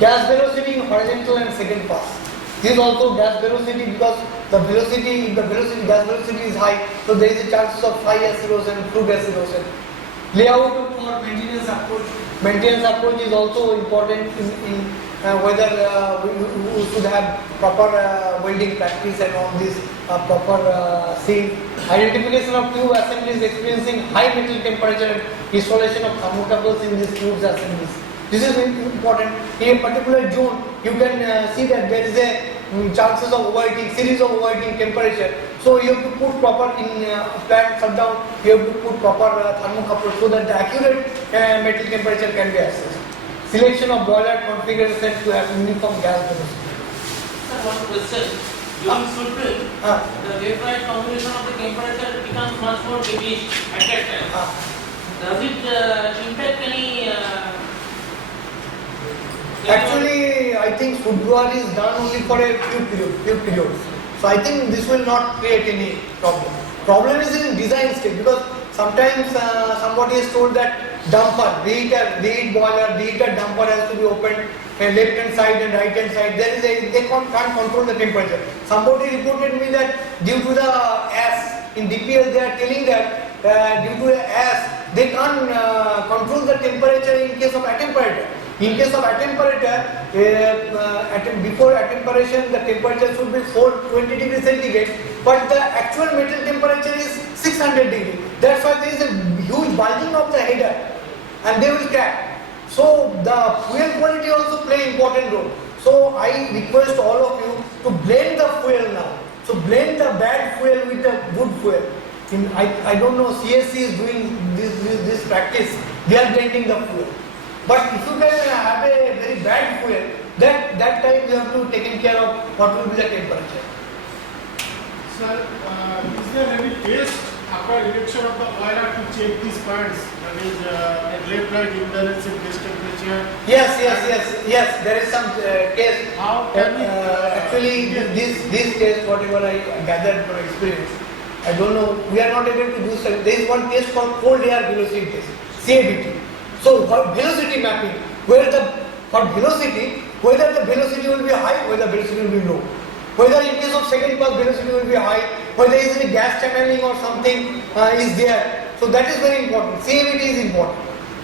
Gas velocity in horizontal and second pass. This is also gas velocity because the velocity, gas velocity is high, so there is a chance of high gas erosion, through gas erosion. Layout for maintenance approach. Maintenance approach is also important in whether we should have proper welding practice and all this proper seal. Identification of tube assemblies experiencing high metal temperature and installation of thermocouples in these tubes assemblies. This is important. In a particular zone, you can see that there is a chances of overheating, series of overheating temperature. So you have to put proper in plant shutdown. You have to put proper thermocouple so that the accurate metal temperature can be assessed. Selection of boiler configuration to have uniform gas velocity. Sir, one question. During filtering, the left-right combination of the temperature becomes much more devious at that time. Does it impact any? Actually, I think footwear is done only for a few periods. So I think this will not create any problem. Problem is in design stage because sometimes somebody is told that dumper, reheat boiler, reheater dumper has to be opened left hand side and right hand side. They can't control the temperature. Somebody reported me that due to the ash in DPL, they are telling that due to the ash they can't control the temperature in case of attemperature. In case of attemperature, before attemperation, the temperature should be 420 degrees centigrade, but the actual metal temperature is 600 degrees. That's why there is a huge bulging of the header, and they will crack. So the fuel quality also play important role. So I request all of you to blend the fuel now. So blend the bad fuel with the good fuel. I don't know, CSC is doing this practice. They are blending the fuel. But if you can have a very bad fuel, that time you have to take care of what will be the temperature. Sir, is there any test after erection of the boiler to check these points? That is left-right imbalance in base temperature? Yes. There is some case. How can actually, this case, whatever I gathered from experience, I don't know. We are not able to do so. There is one test called cold air velocity test, CAVT. So for velocity mapping, whether the velocity will be high, whether the velocity will be low. Whether in case of second pass velocity will be high, whether there is any gas channeling or something is there. So that is very important. CAVT is important.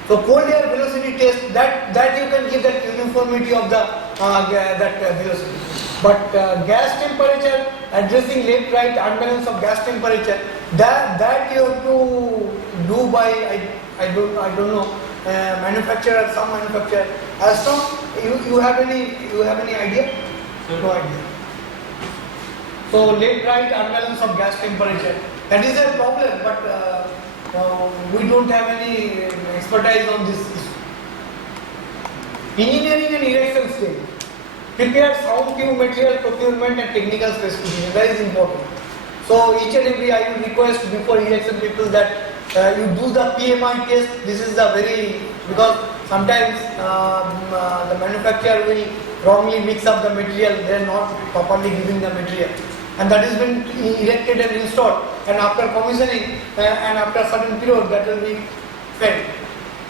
So cold air velocity test, that you can give that uniformity of the velocity. But gas temperature, addressing left right unbalance of gas temperature, that you have to do by I don't know. Manufacturer, some manufacturer. As long you have any idea? No idea. So left right unbalance of gas temperature. That is a problem, but we don't have any expertise on this issue. Engineering and erection stage. Prepare sound tube material procurement and technical specification. That is important. So each and every I will request before erection people that you do the PMI test. This is the because sometimes the manufacturer will wrongly mix up the material. They are not properly giving the material, and that has been erected and installed. And after commissioning and after a certain period, that will be failed.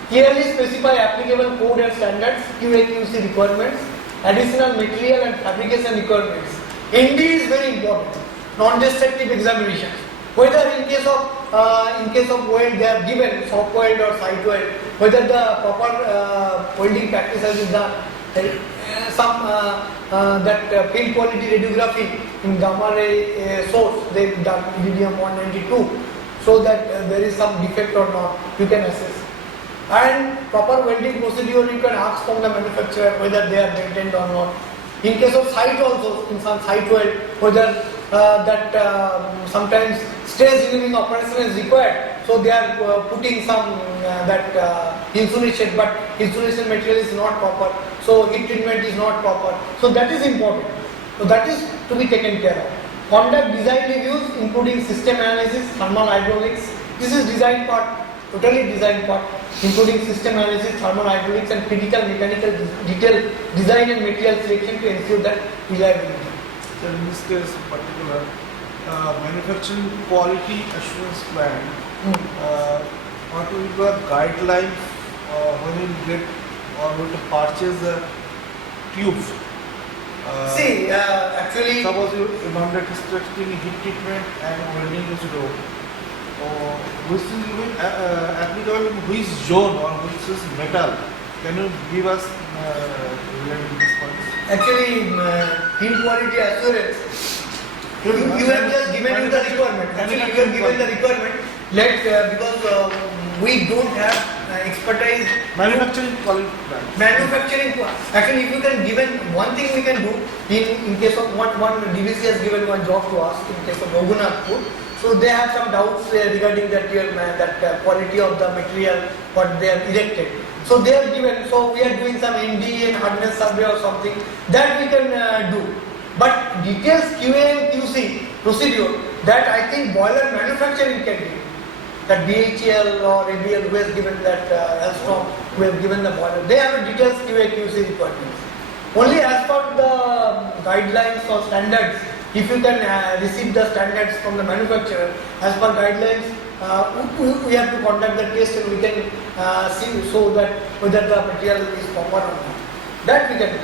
Clearly specify applicable code and standards, QA/QC requirements, additional material and fabrication requirements. ND is very important. Non-destructive examination. Whether in case of weld they are given soft weld or side weld, whether the proper welding practice has been done. Some that field quality radiography in gamma ray source they've done iridium 192, so that there is some defect or not, you can assess. And proper welding procedure you can ask from the manufacturer whether they are maintained or not. In case of site also, in some site weld, whether sometimes stress relieving operation is required, so they are putting some insulation, but insulation material is not proper, so heat treatment is not proper, so that is important. So that is to be taken care of. Conduct design reviews including system analysis, thermal hydraulics. This is design part, totally design part, including system analysis, thermal hydraulics and critical mechanical detail design and material selection to ensure that reliability. So in this case particular manufacturing quality assurance plan, what will be the guideline when you get or when to purchase the tubes. Actually, Suppose you want extracting heat treatment and welding is road. Which is applicable in which zone or which is metal? Can you give us regarding this point? actually, in quality assurance, you have just given you the requirement. Actually, you have given the requirement. Because we don't have expertise. Manufacturing quality plant. Manufacturing. Actually, if you can given one thing we can do in case of one DVC has given one job to us in case of Durgapur. So they have some doubts regarding that quality of the material what they have erected. So they have given. So we are doing some NDT and hardness survey or something that we can do. But details QA and QC procedure that I think boiler manufacturing can do. That BHL or ABL who has given that Alstom who have given the boiler. They have a details QA QC requirements. Only as per the guidelines or standards, if you can receive the standards from the manufacturer, as per guidelines, we have to conduct the test and we can see so that whether the material is proper or not. That we can do.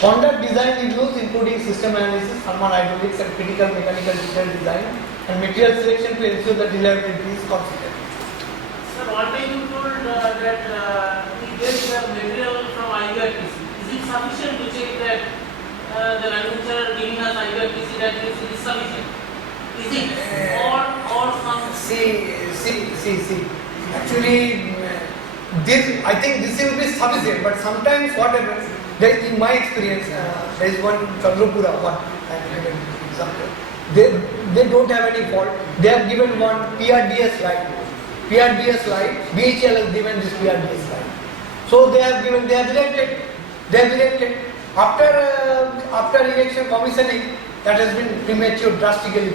Conduct design reviews including system analysis, thermohydraulics and critical mechanical detail design and material selection to ensure that reliability is considered. Sir, one time you told that we get the material from IVRTC. Is it sufficient to check that the manufacturer giving us IVRTC that is sufficient? Is it? Or some... See. Actually, I think this will be sufficient, but sometimes what happens, in my experience, there is one Durgapur, example. They don't have any fault. They have given one PRDS light. BHL has given this PRDS light. So they have erected. After erection commissioning, that has been premature, drastically.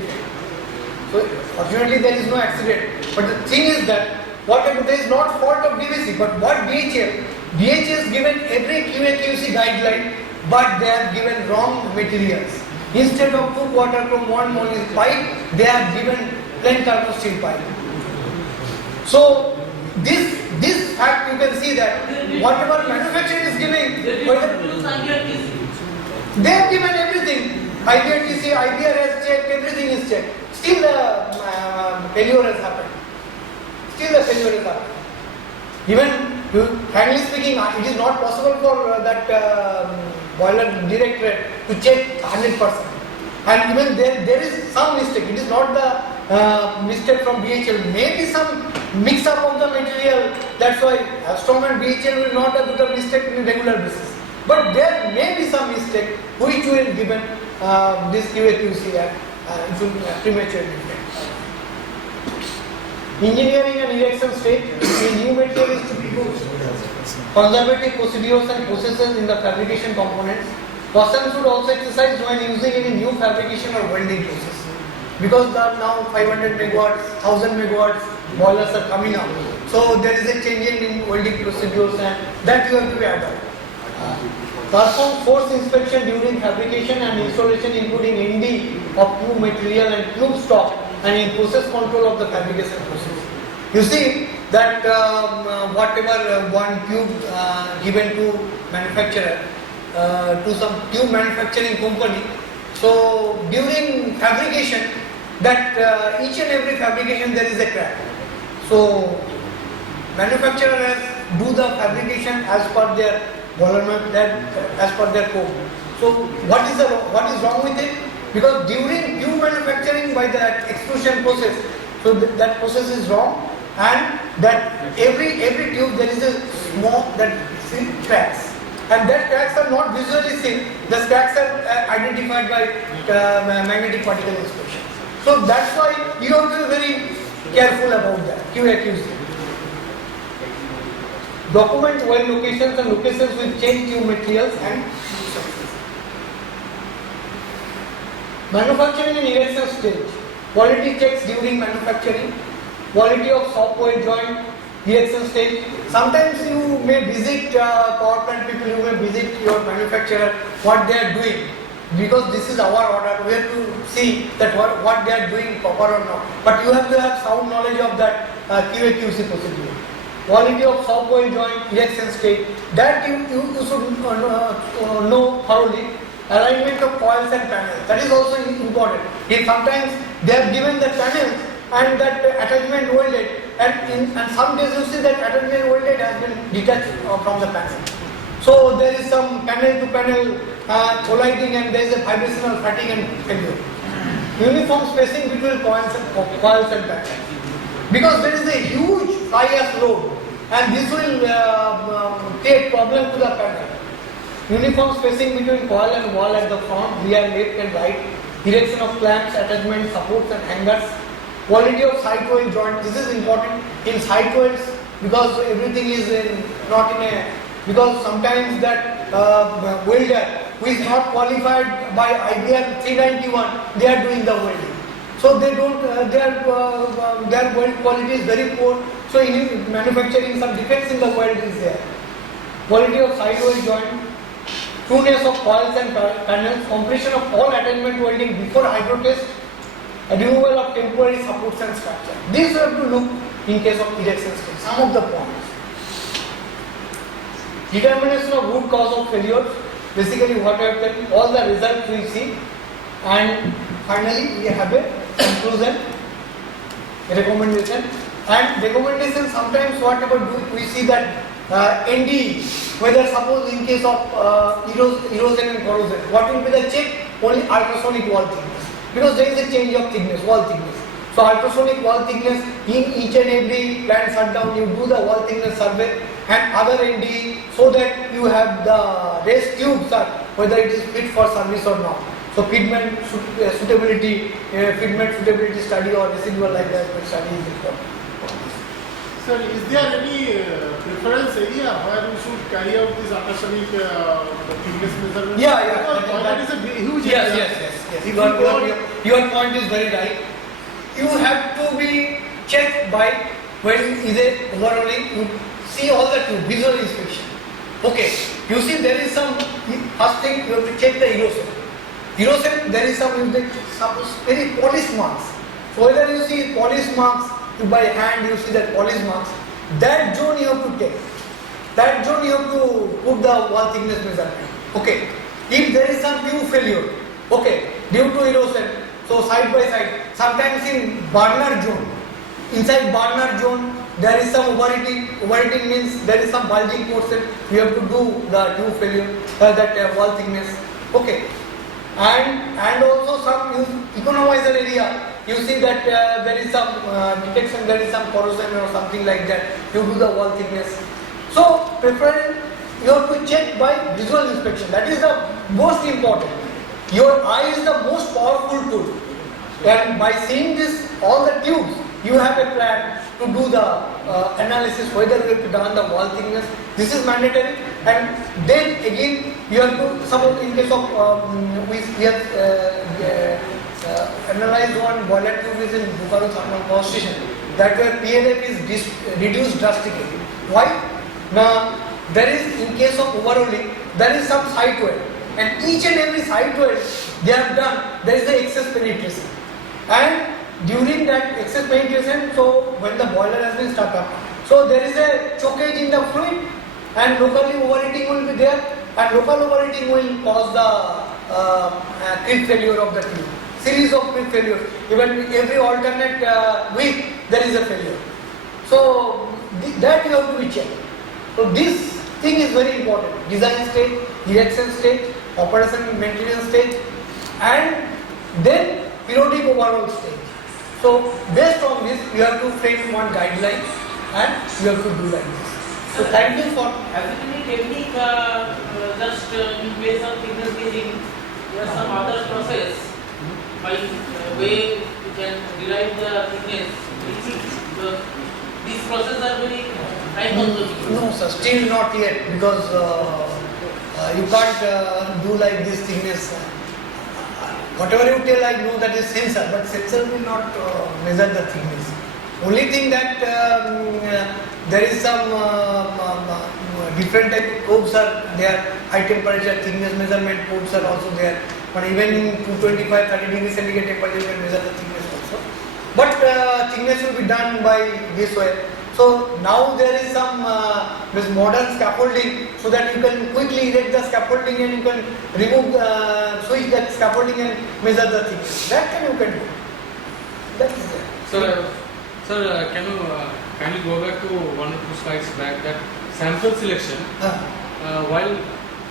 So fortunately there is no accident. But the thing is that there is not fault of DVC, but what BHL has given every QA/QC guideline, but they have given wrong materials. Instead of 2 quarter from 1 mole pipe, they have given plain carbon steel pipe. So this fact you can see that whatever manufacturer is giving, they have given everything. IVRTC, IBR has checked, everything is checked. Still the failure has happened. Even frankly speaking, it is not possible for that boiler directorate to check 100%. And even there is some mistake. It is not the mistake from BHL. Maybe some mix-up of the material. That's why Alstom and BHL will not do the mistake on a regular basis. But there may be some mistake which will given this QA/QC prematurely. Engineering and erection stage, a new material is to be used. Conservative procedures and processes in the fabrication components. Caution should also exercise when using any new fabrication or welding process. Because there are now 500 megawatts, 1000 megawatts boilers are coming up. So there is a change in welding procedures and that you have to be aware. Perform force inspection during fabrication and installation including ND of tube material and tube stock and in process control of the fabrication process. You see that whatever one tube given to manufacturer to some tube manufacturing company, so during fabrication that each and every fabrication there is a crack. So manufacturer has do the fabrication as per their as per their code. So what is wrong with it? Because during tube manufacturing by that extrusion process, so that process is wrong, and that every tube there is a small cracks, and that cracks are not visually seen. The cracks are identified by magnetic particle inspection. So that's why you have to be very careful about that QA/QC. Document weld locations and locations with changed tube materials and manufacturing and erection stage. Quality checks during manufacturing. Quality of soft weld joint, erection stage. Sometimes you may visit power plant people, you may visit your manufacturer, what they are doing. Because this is our order, we have to see that what they are doing proper or not. But you have to have sound knowledge of that QA/QC procedure. quality of soft coil joint, erection state, that you should know thoroughly. Alignment of coils and panels, that is also important. If sometimes they have given the panels and that attachment welded, and some days you see that attachment welded has been detached from the panel. So there is some panel to panel colliding and there is a vibrational fatigue and failure. Uniform spacing between coils and panels. Because there is a huge fly ash load and this will create problem to the panel. Uniform spacing between coil and wall at the front, rear, left and right. Direction of clamps, attachment, supports and hangers. Quality of side coil joint, this is important in side coils because everything is not in a, because sometimes that welder who is not qualified by IBR 391, they are doing the welding. So they don't, their weld quality is very poor. So in manufacturing some defects in the weld is there. Quality of side coil joint, trueness of coils and panels, completion of all attachment welding before hydro test, removal of temporary supports and structure. These you have to look in case of erection stage. Some of the points. Determination of root cause of failure. Basically what I have done, all the results we see, and finally we have a conclusion, a recommendation. And recommendation sometimes whatever we see that ND, whether suppose in case of erosion and corrosion, what will be the check? Only ultrasonic wall thickness, because there is a change of thickness, wall thickness. So ultrasonic wall thickness, in each and every plant shutdown you do the wall thickness survey and other ND, so that you have the raised tubes whether it is fit for service or not. So fitment suitability study or residual like that study is important. Sir, is there any preference area where we should carry out this ultrasonic thickness measurement? Yeah. That is a huge yes, area. yes. Your point is very right. You have to be checked by when is a overhauling. You see all the tube, visual inspection. Okay, you see there is some, first thing you have to check the erosion. Erosion, there is some very polish marks. So whether you see polish marks, by hand you see that polish marks, that zone you have to take. That zone you have to put the wall thickness measurement. Okay. If there is some tube failure, okay, due to erosion, so side by side, sometimes in burner zone, inside burner zone, there is some overheating. Overheating means there is some bulging portion. You have to do the tube failure, that wall thickness. Okay. And also some economizer area, you see that there is some detection, there is some corrosion or something like that. You do the wall thickness. So preferred, you have to check by visual inspection. That is the most important. Your eye is the most powerful tool. And by seeing this, all the tubes, you have a plan to do the analysis whether you have to done the wall thickness. This is mandatory. And then again, you have to, suppose in case of, we have analyzed one boiler tube is in Durgapur thermal power station, that where PLF is reduced drastically. Why? Now, there is, in case of overhauling, there is some side weld. And each and every side weld they have done, there is the excess penetration. And during that excess penetration, so when the boiler has been stuck up, so there is a chokage in the fluid and locally overheating will be there, and local overheating will cause the clip failure of the tube. Series of clip failures. Even every alternate week there is a failure. So that you have to be checked. So this thing is very important. Design stage, erection stage, operation and maintenance stage, and then periodic overhaul stage. So based on this, you have to frame one guideline and you have to do like this. So thank you for. Have you any technique just in case of thickness gauging? There are some other process by way you can derive the thickness. These processes are very time consuming. No sir, still not yet, because you can't do like this thickness. Whatever you tell, I know that is sensor, but sensor will not measure the thickness. Only thing that there is some different type of probes are there. High temperature thickness measurement probes are also there. But even in 225, 30 degrees centigrade temperature, you can measure the thickness also. But thickness will be done by this way. So now there is some this modern scaffolding so that you can quickly erect the scaffolding and you can remove, switch that scaffolding and measure the thickness. That you can do. That is there. Sir, can you go back to one or two slides back that sample selection while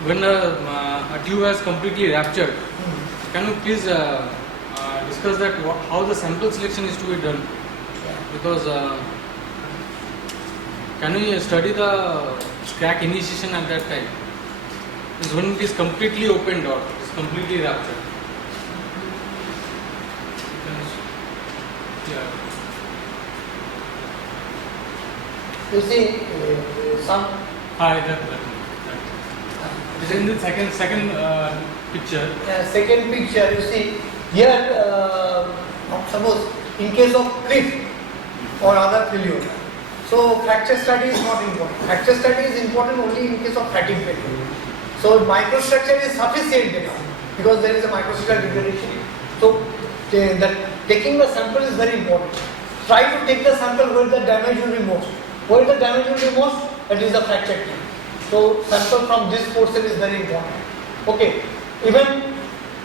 when a tube has completely ruptured, can you please discuss that how the sample selection is to be done? Because can we study the crack initiation at that time? Is when it is completely opened or it is completely ruptured. Yeah. You see, some. That. It is in the second picture. Second picture, you see, here, suppose in case of cliff or other failure, so fracture study is not important. Fracture study is important only in case of fatigue failure. So microstructure is sufficient enough because there is a microstructural degradation. So taking the sample is very important. Try to take the sample where the damage will be most. Where the damage will be most, that is the fracture tip. So sample from this portion is very important. Okay, even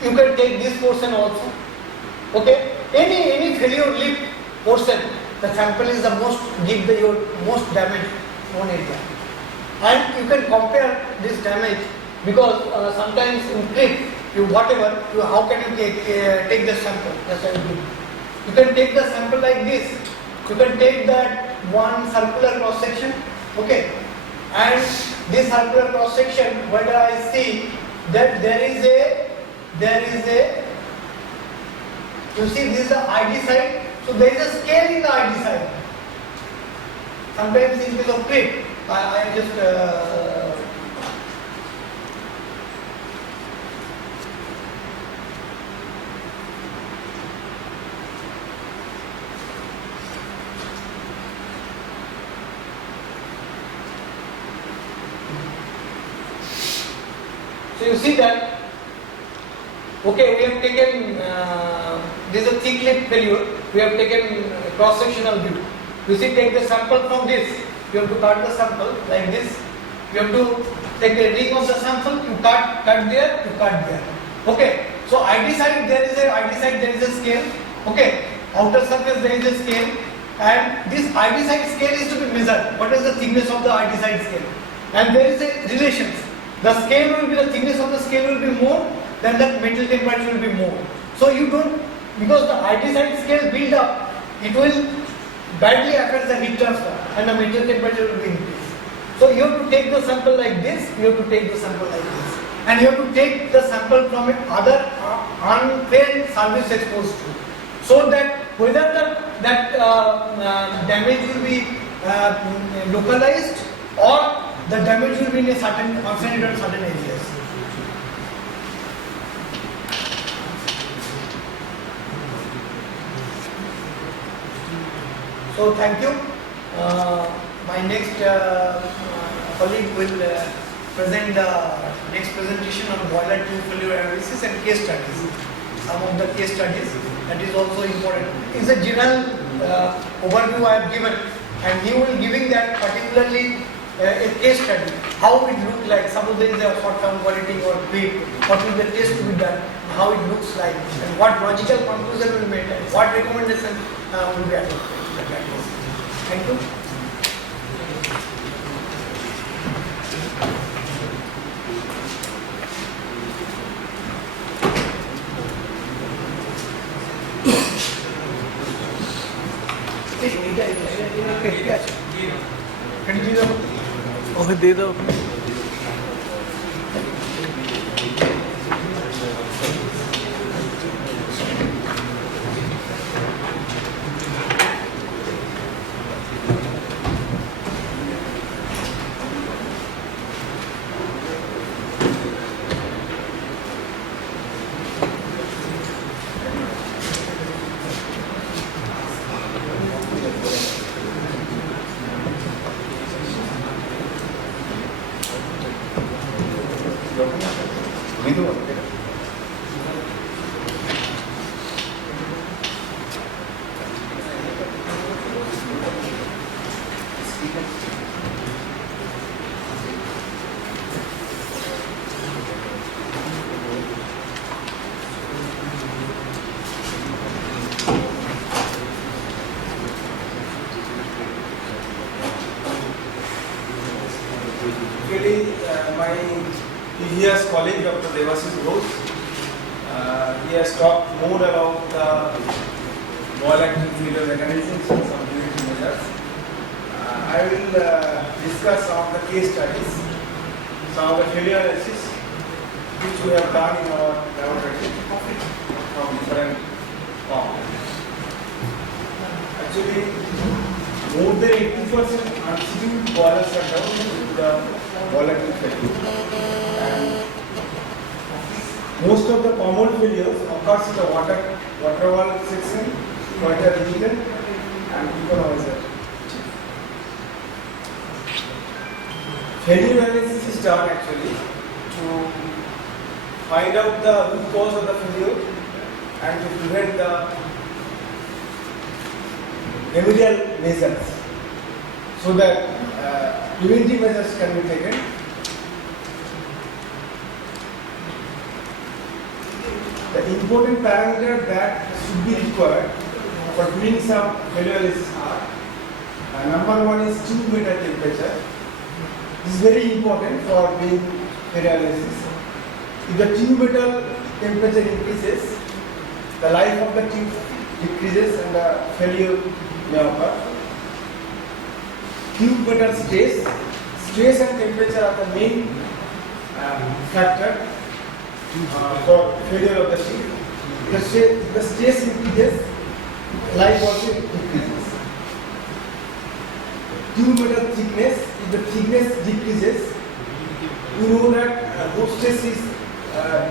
you can take this portion also. Okay, any failure lip portion, the sample is the most, give your most damage one area. And you can compare this damage because sometimes in clip, how can you take the sample? Yes, I will give. You can take the sample like this. You can take that one circular cross section, okay, and this circular cross section, whether I see that there is a, you see this is the ID side, so there is a scale in the ID side. Sometimes in case of clip, I just so you see that, okay, we have taken, this is a thick lip failure, we have taken cross-sectional view. You see, take the sample from this, you have to cut the sample like this, you have to take the ring of the sample, you cut there, you cut there. Okay, so ID side there is a scale, okay, outer surface there is a scale, and this ID side scale is to be measured. What is the thickness of the ID side scale? And there is a relations. The scale will be, the thickness of the scale will be more, then the metal temperature will be more. So you don't, because the ID side scale build up, it will badly affect the heat transfer and the metal temperature will be increased. So you have to take the sample like this, you have to take the sample like this. And you have to take the sample from other untrained service exposed to. So that whether that damage will be localized or the damage will be in a certain, concentrated on certain areas. So thank you. My next colleague will present the next presentation on boiler tube failure analysis and case studies. Some of the case studies, that is also important. It's a general overview I have given, and he will giving that particularly a case study, how it looks like. Suppose there is a short-term quality or quick, what will the test to be done, how it looks like, and what logical conclusion will be made, and what recommendation will be adopted. Thank you. Okay दे दो he has colleague Dr.Debashis Ghosh. He has talked more about the ball acting failure mechanisms and some preventive measures. I will discuss some of the case studies, some of the failure analysis which we have done in our laboratory from different forms. Actually, more than 80% unscheduled boilers are down due to the ball acting failure. And most of the common failures occurs in the water wall section, water region, and economizer. Failure analysis is done actually to find out the root cause of the failure and to prevent the remedial measures so that preventive measures can be taken. The important parameter that should be required for doing some failure analysis are number one is tube metal temperature. This is very important for doing failure analysis. If the tube metal temperature increases, the life of the tube decreases and the failure may occur. Tube metal stress and temperature are the main factor for failure of the tube. If the stress increases, life also decreases. Tube metal thickness, if the thickness decreases, you know that root stress is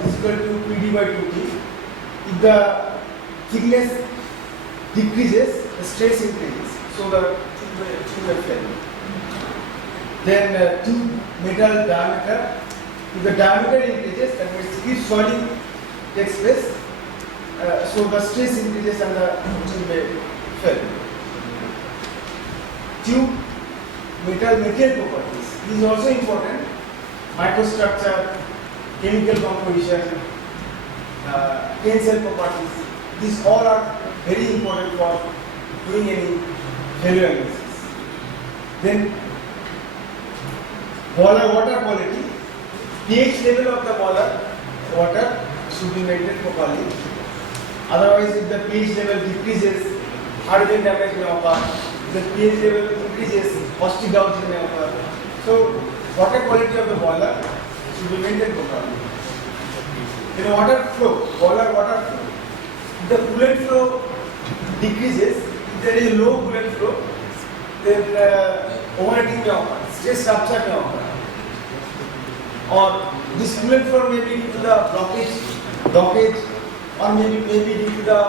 equal to PD by 2T. If the thickness decreases, the stress increases, so the tube will fail. Then tube metal diameter, if the diameter increases, that means keep swelling takes place, so the stress increases and the tube will fail. Tube metal material properties, this is also important. Microstructure, chemical composition, tensile properties, these all are very important for doing any failure analysis. Then boiler water quality, pH level of the boiler water should be maintained properly. Otherwise, if the pH level decreases, hydrogen damage may occur. If the pH level increases, caustic gouge may occur. So, water quality of the boiler should be maintained properly. Then water flow, boiler water flow. If the coolant flow decreases, if there is low coolant flow, then overheating may occur, stress rupture may occur. Or this coolant flow may be due to the blockage, or maybe due to the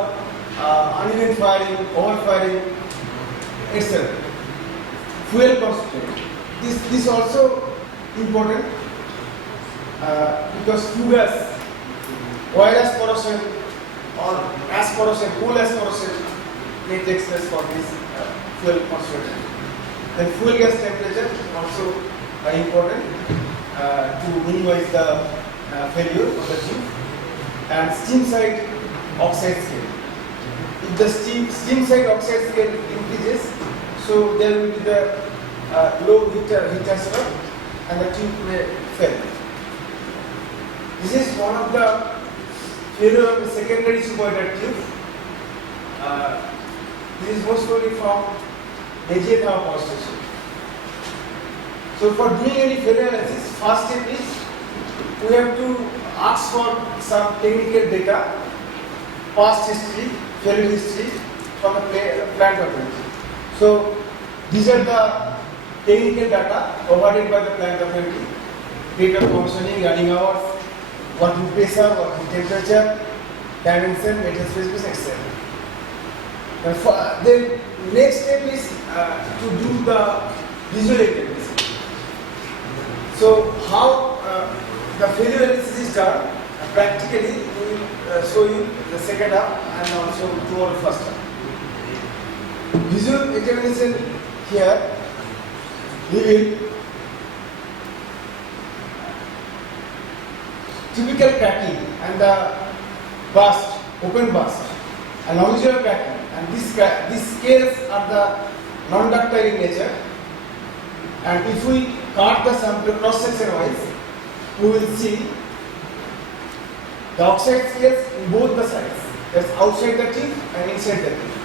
uneven firing, overfiring, etc. Fuel constraint. This also important because flue gas, oil ash corrosion, or ash corrosion, coal ash corrosion may take place for this fuel constraint. Then fuel gas temperature also important to minimize the failure of the tube. And steam side oxide scale. If the steam side oxide scale increases, so there will be the low heat transfer and the tube may fail. This is one of the failure of the secondary superheated tube. This is most probably from Dejie power station. So for doing any failure analysis, first step is we have to ask for some technical data, past history, failure history from the plant authority. So these are the technical data provided by the plant authority: date of commissioning, running hours, working pressure, working temperature, dimension, metal space, etc. Then next step is to do the visual evidence. So how the failure analysis is done practically, we will show you the second half and also tomorrow first half. Visual examination here, we will typical cracking and the burst, open burst, and longitudinal cracking, and these scales are the non-ductile in nature. And if we cut the sample cross section wise, we will see the oxide scales in both the sides. That's outside the tube and inside the tube.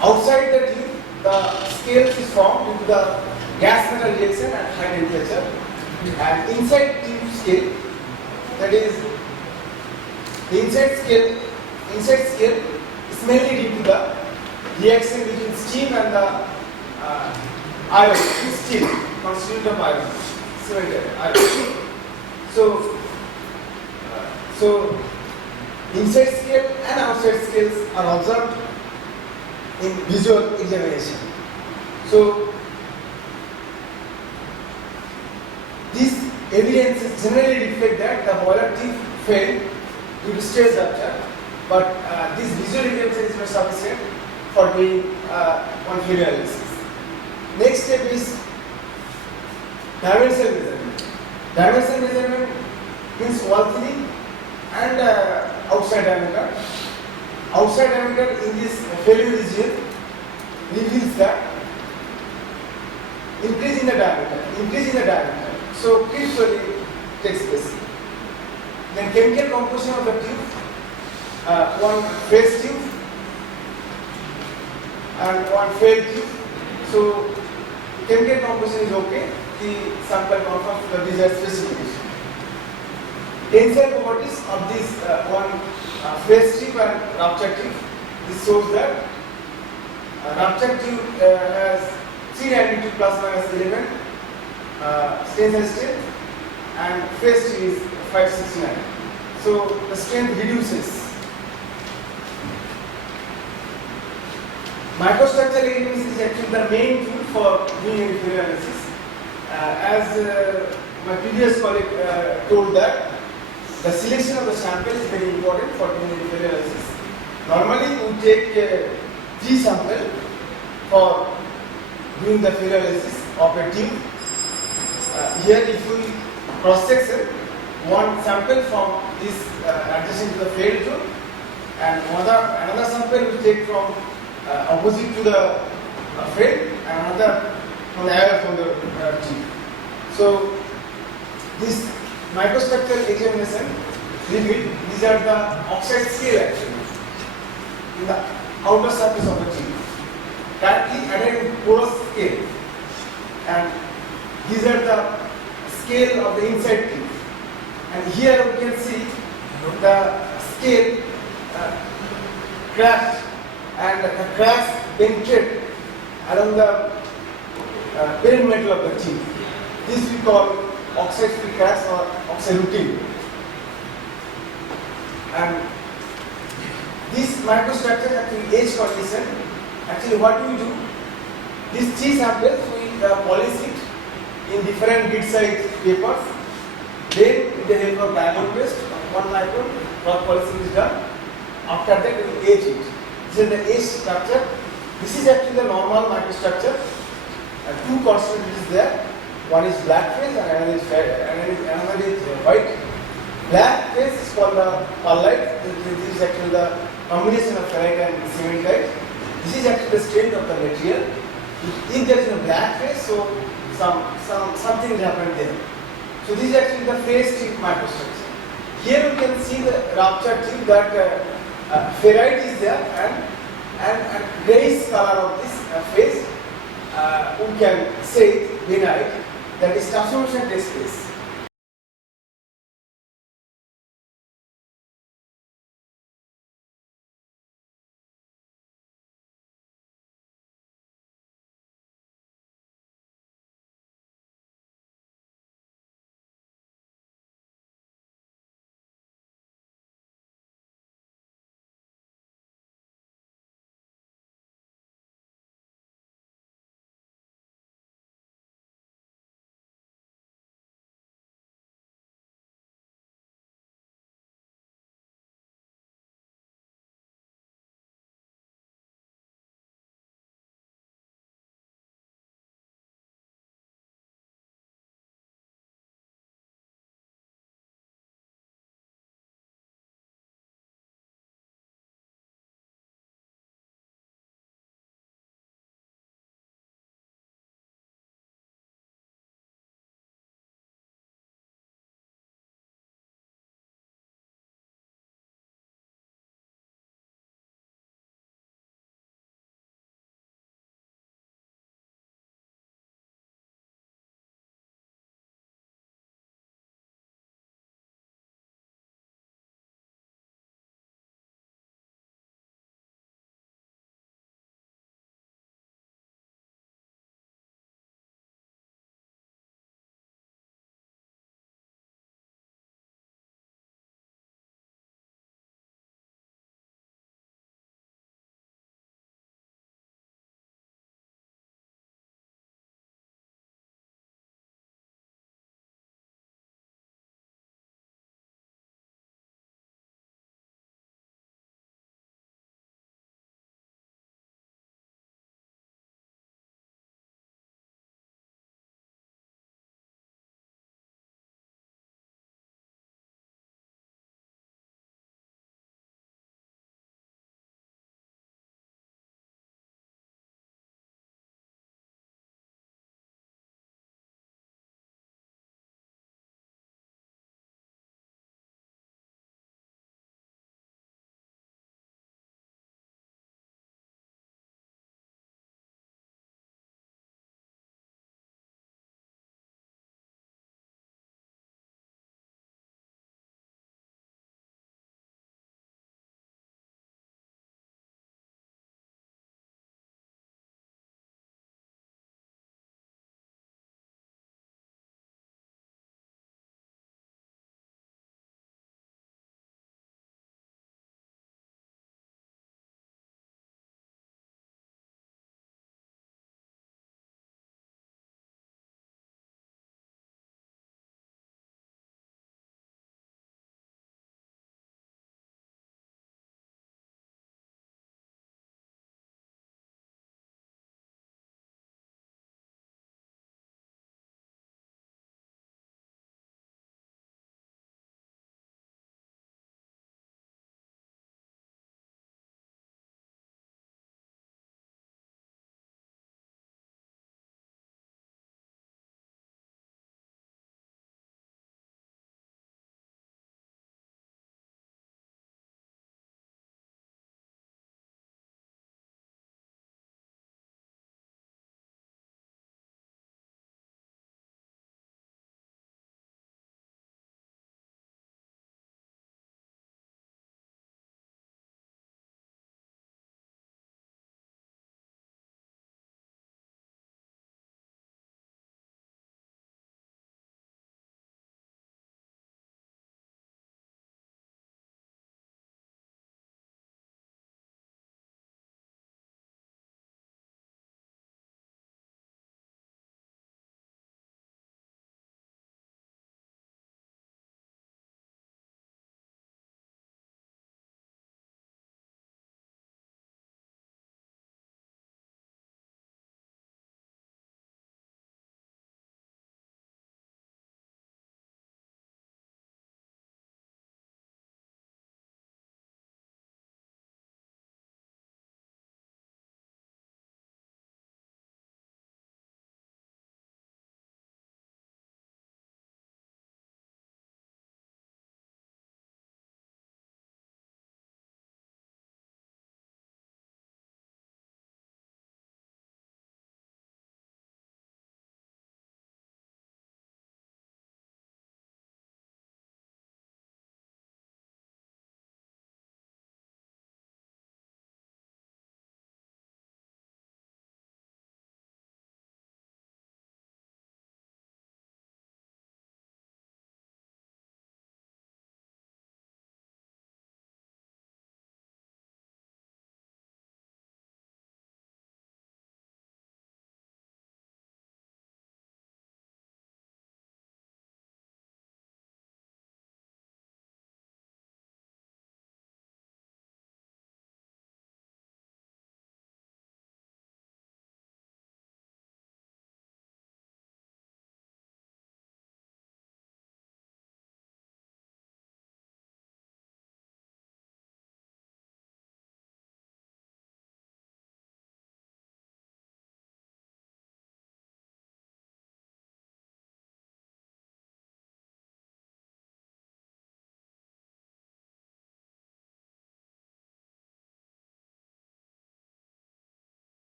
Outside the tube, the scales is formed due to the gas metal reaction at high temperature, and inside tube scale, that is the inside scale is mainly due to the reaction between steam and the iron, steel, constituted of iron, cement iron. So inside scale and outside scales are observed in visual examination. So these evidences generally reflect that the boiler tube failed due to stress rupture, but this visual evidence is not sufficient for doing one failure analysis. Next step is dimension measurement. Dimension measurement means wall thinning and outside diameter. Outside diameter in this failure region reveals that increase in the diameter. So usually takes place. Then chemical composition of the tube, one phase tube and one failed tube. So chemical composition is okay. The sample conforms to the desired specification. Tensile properties of this one phase tube and rupture tube. This shows that rupture tube has 392 plus minus 11 tensile strength, and phase tube is 569. So the strength reduces. Microstructural elements is actually the main tool for doing any failure analysis. As my previous colleague told that the selection of the sample is very important for doing any failure analysis. Normally we take 3 samples for doing the failure analysis of a tube. Here if we cross section one sample from this adjacent to the failed tube, and another sample we take from opposite to the failed, and another from the area from the tube. So this microstructural examination revealed these are the oxide scale actually in the outer surface of the tube, tightly adhering porous scale, and these are the scale of the inside tube. And here we can see the scale cracked, and the cracks penetrate along the perimeter of the tube. This we call oxide-free cracks or oxide-routing. And this microstructure actually age condition. Actually, what we do? These 3 samples we polish it in different bit size papers. Then, with the help of diamond paste, 1 micron, cross polishing is done. After that, we age it. This is the age structure. This is actually the normal microstructure. 2 constituents there. One is black phase and another is white. Black phase is called the pearlite. This is actually the combination of ferrite and cementite. This is actually the strength of the material. If there is a black phase, so something will happen there. So this is actually the phase tube microstructure. Here you can see the rupture tube that ferrite is there, and grayish color of this phase. We can say benite, that is transformation takes place.